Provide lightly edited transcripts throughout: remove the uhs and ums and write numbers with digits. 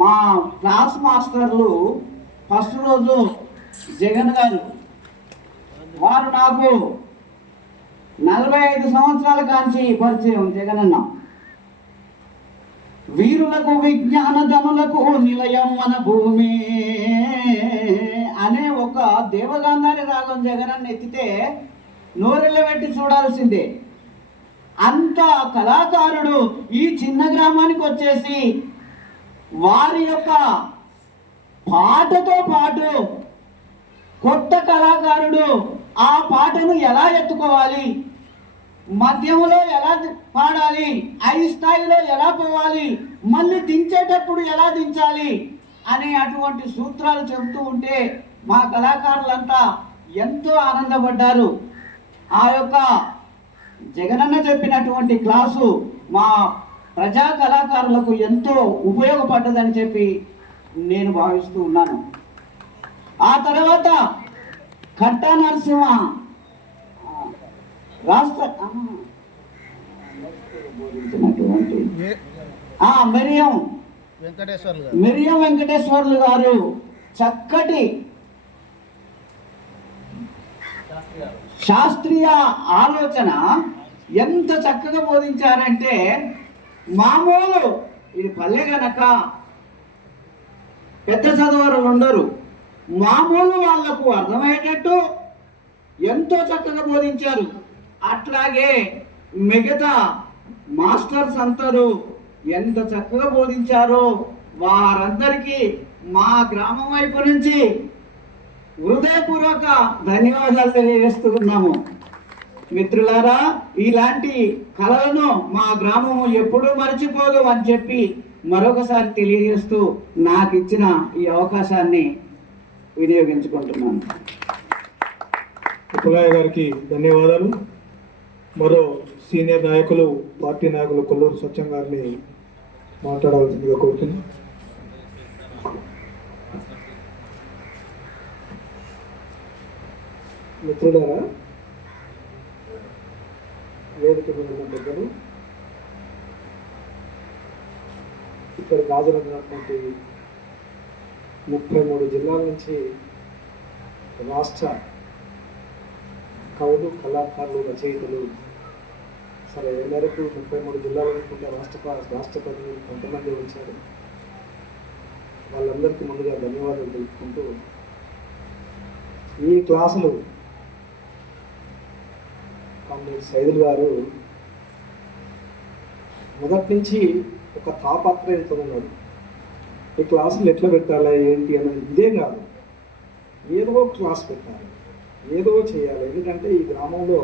మా క్లాస్ మాస్టర్లు ఫస్ట్ రోజు జగన్ గారు వారు నాకు 45 సంవత్సరాల కాంచి పరిచయం. జగనన్న వీరులకు విజ్ఞాన ధనులకు నిలయం మన భూమి అనే ఒక దేవగాంధారి రాగం జగనన్న ఎత్తితే నోరెళ్ళబెట్టి చూడాల్సిందే. అంత కళాకారుడు ఈ చిన్న గ్రామానికి వచ్చేసి వారి యొక్క పాటతో పాటు కొత్త కళాకారుడు ఆ పాటను ఎలా ఎత్తుకోవాలి, మధ్యములో ఎలా పాడాలి, ఐదు స్థాయిలో ఎలా పోవాలి, మళ్ళీ దించేటప్పుడు ఎలా దించాలి అనే అటువంటి సూత్రాలు చెబుతూ ఉంటే మా కళాకారులంతా ఎంతో ఆనందపడ్డారు. ఆ యొక్క జగనన్న చెప్పినటువంటి క్లాసు మా ప్రజా కళాకారులకు ఎంతో ఉపయోగపడ్డదని చెప్పి నేను భావిస్తూ ఉన్నాను. ఆ తర్వాత కట్టా నరసింహ రాష్ట్ర మిరియం వెంకటేశ్వర్లు గారు చక్కటి శాస్త్రీయ ఆలోచన ఎంత చక్కగా బోధించారంటే, మామూలు ఇది పల్లె గనక పెద్ద చదువులు ఉండరు, మామూలు వాళ్లకు అర్థమయ్యేటట్టు ఎంతో చక్కగా బోధించారు. అట్లాగే మిగతా మాస్టర్స్ అందరూ ఎంత చక్కగా బోధించారో వారందరికీ మా గ్రామం వైపు నుంచి హృదయపూర్వక ధన్యవాదాలు తెలియజేస్తున్నాము. మిత్రులారా, ఇలాంటి కళలను మా గ్రామము ఎప్పుడూ మర్చిపోదు అని చెప్పి మరొకసారి తెలియజేస్తూ నాకు ఇచ్చిన ఈ అవకాశాన్ని వినియోగించుకుంటున్నాను. ఉపనాయ గారికి ధన్యవాదాలు. మరో సీనియర్ నాయకులు, పార్టీ నాయకులు కొల్లూరు సత్యం గారిని మాట్లాడవలసిందిగా కోరుతున్నాను. మిత్రులారా, వేదిక మీద ఉన్న పెద్దలు, ఇక్కడ హాజరైనటువంటి 33 జిల్లాల నుంచి రాష్ట్ర కవులు, కళాకారులు, రచయితలు, సరే ఏ మేరకు 33 జిల్లాల నుంచి రాష్ట్రపతి కొంతమంది వచ్చారు. వాళ్ళందరికీ ముందుగా ధన్యవాదాలు తెలుపుకుంటూ, ఈ క్లాసులు కామ్రేడ్ సైదుల్ గారు మొదటి నుంచి ఒక తాపత్రయంతో ఉన్నాడు. ఈ క్లాసులు ఎట్లా పెట్టాలా ఏంటి అనేది ఇదే కాదు, ఏదో క్లాస్ పెట్టాలి, ఏదో చేయాలి. ఎందుకంటే ఈ గ్రామంలో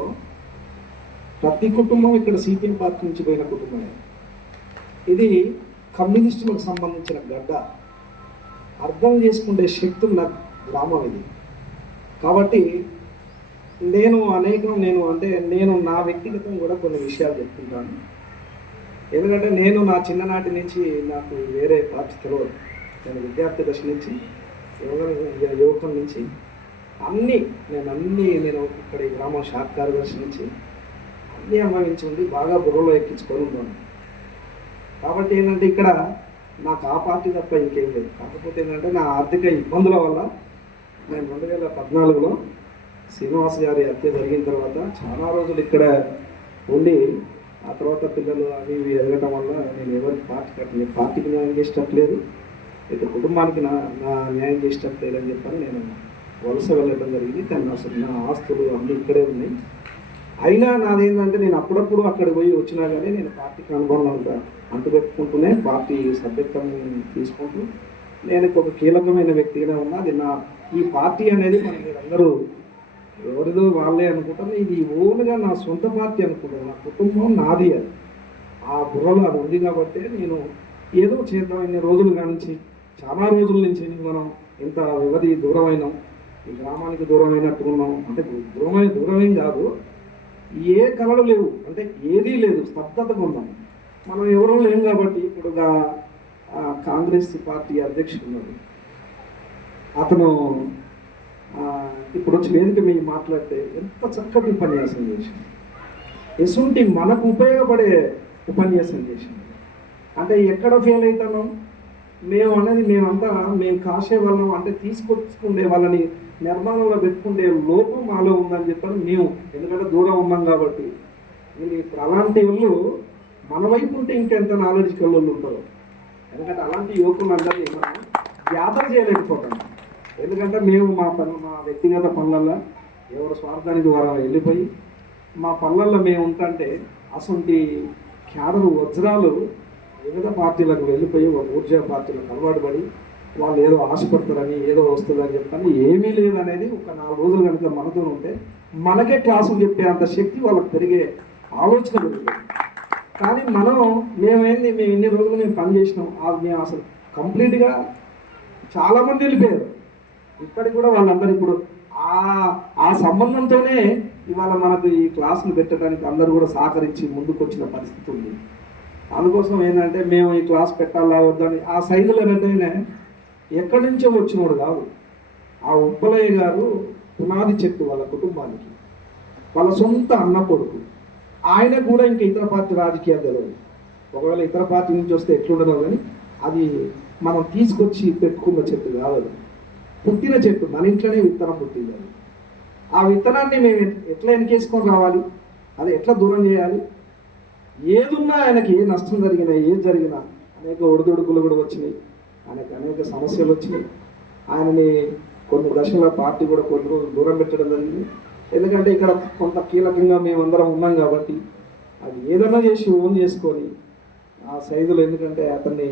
ప్రతి కుటుంబం ఇక్కడ సిపిఎం పార్టీ నుంచి పోయిన కుటుంబమే. ఇది కమ్యూనిస్టులకు సంబంధించిన గడ్డ, అర్థం చేసుకునే శక్తి ఉన్న గ్రామం ఇది. కాబట్టి నేను నా వ్యక్తిగతం కూడా కొన్ని విషయాలు చెప్తుంటాను. ఎందుకంటే నేను నా చిన్ననాటి నుంచి నాకు వేరే పార్టీ తెలియదు. నేను విద్యార్థి దశ నుంచి యువకం నుంచి నేను ఇక్కడ ఈ గ్రామం శాఖ కార్యదర్శి నుంచి అన్నీ అనుభవించి ఉంది, బాగా బుర్రలో ఎక్కించుకొని ఉన్నాను. కాబట్టి ఏంటంటే ఇక్కడ నాకు ఆ పార్టీ తప్ప ఇంకేం లేదు. కాకపోతే ఏంటంటే నా ఆర్థిక ఇబ్బందుల వల్ల నేను 2014లో శ్రీనివాస్ గారి హత్య జరిగిన తర్వాత చాలా రోజులు ఇక్కడ ఉండి, ఆ తర్వాత పిల్లలు అవి ఇవి ఎదగటం వల్ల నేను ఎవరికి పార్టీకి న్యాయం చేసేటట్లేదు, ఇక కుటుంబానికి నా న్యాయం చేసేటట్లేదు అని చెప్పని నేను వలస వెళ్ళడం జరిగింది. కానీ అసలు నా ఆస్తులు అన్నీ ఇక్కడే ఉన్నాయి. అయినా నాదేంటంటే నేను అప్పుడప్పుడు అక్కడికి పోయి వచ్చినా కానీ నేను పార్టీకి అనుబంధంగా అంటుపెట్టుకుంటూనే పార్టీ సభ్యత్వం తీసుకుంటూ నేను ఒక కీలకమైన వ్యక్తిగానే ఉన్నా. అది ఈ పార్టీ అనేది అందరూ ఎవరిదో వాళ్ళే అనుకుంటాను, ఇది ఓన్గా నా సొంత పార్టీ అనుకుంటాను. నా కుటుంబం నాది, అది ఆ బుర్రలో అది ఉంది. కాబట్టి నేను ఏదో చేద్దాం. ఇన్ని రోజుల నుంచి, చాలా రోజుల నుంచి మనం ఇంత వ్యవధి దూరమైనాం, ఈ గ్రామానికి దూరమైనట్టుకున్నాం. అంటే దూరమేం కాదు, ఏ కళలు లేవు, అంటే ఏదీ లేదు, స్తబ్దతగా ఉన్నాం. మనం ఎవరూ లేం. కాబట్టి ఇప్పుడు కాంగ్రెస్ పార్టీ అధ్యక్షుడు ఉన్నాడు, అతను ఇప్పుడు వచ్చి వేదిక మీద మాట్లాడితే ఎంత చక్కటి ఉపన్యాసం చేసింది, ఎసుంటి మనకు ఉపయోగపడే ఉపన్యాసం చేసింది. అంటే ఎక్కడ ఫెయిల్ అవుతున్నాం మేము అనేది మేము కాసే వాళ్ళం అంటే తీసుకొచ్చుకునే వాళ్ళని నిర్మాణంలో పెట్టుకునే లోపం మాలో ఉందని చెప్పని మేము, ఎందుకంటే దూరం ఉన్నాం కాబట్టి. వీళ్ళు ఇప్పుడు అలాంటి వాళ్ళు మన వైపు ఉంటే ఇంకెంత నాలెడ్జ్ కళ్ళు ఉంటారు. ఎందుకంటే అలాంటి యువకులందరినీ మనం గ్యాదర్ చేయలేకపోతాం. ఎందుకంటే మేము మా వ్యక్తిగత పనులల్లో ఎవరి స్వార్థానికి ద్వారా వెళ్ళిపోయి మా పనులల్లో మేము ఉంటుంటే అసలు క్యాడరు వజ్రాలు వివిధ పార్టీలకు వెళ్ళిపోయి ఒక ఊర్జా పార్టీలకు అలవాటు పడి వాళ్ళు ఏదో ఆశపడతారని ఏదో వస్తుందని చెప్పని ఏమీ లేదనేది ఒక 4 రోజులు కనుక మనతో ఉంటే మనకే క్లాసులు చెప్పే అంత శక్తి వాళ్ళకి పెరిగే ఆలోచన పెరుగుతుంది. కానీ మేము ఇన్ని రోజులు మేము పని చేసినాం, మేము అసలు కంప్లీట్గా చాలామంది వెళ్ళిపోయారు. ఇప్పటికి కూడా వాళ్ళందరూ ఇప్పుడు ఆ సంబంధంతోనే ఇవాళ మనకు ఈ క్లాసులు పెట్టడానికి అందరూ కూడా సహకరించి ముందుకు వచ్చిన పరిస్థితి ఉంది. అందుకోసం ఏంటంటే మేము ఈ క్లాస్ పెట్టాలా వద్దని ఆ సైజులో ఏంటంటే ఎక్కడి నుంచో వచ్చినోడు కాదు. ఆ ఉప్పలయ్య గారు పునాది చెట్టు వాళ్ళ కుటుంబానికి, వాళ్ళ సొంత అన్న కొడుకు. ఆయన కూడా ఇంకా ఇతర పార్టీ రాజకీయాలు తెలియదు. ఒకవేళ ఇతర పార్టీ నుంచి వస్తే ఎట్లుండదో కానీ అది మనం తీసుకొచ్చి పెట్టుకున్న చెట్టు కాదు, అది పుట్టిన చెట్టు. మన ఇంట్లోనే విత్తనం పుట్టింది. అది ఆ విత్తనాన్ని మేము ఎట్లా వెనకేసుకొని రావాలి, అది ఎట్లా దూరం చేయాలి, ఏదున్నా ఆయనకి ఏ నష్టం జరిగినా ఏది జరిగినా అనేక ఒడిదొడుకులు కూడా వచ్చినాయి, ఆయనకు అనేక సమస్యలు వచ్చినాయి. ఆయనని కొన్ని దశల పార్టీ కూడా కొన్ని రోజులు దూరం పెట్టడం జరిగింది. ఎందుకంటే ఇక్కడ కొంత కీలకంగా మేమందరం ఉన్నాం కాబట్టి అది ఏదైనా చేసి ఓన్ చేసుకొని ఆ సైజులు, ఎందుకంటే అతన్ని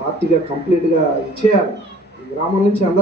పార్టీగా కంప్లీట్గా ఇచ్చేయాలి. ఈ గ్రామం నుంచి అందరూ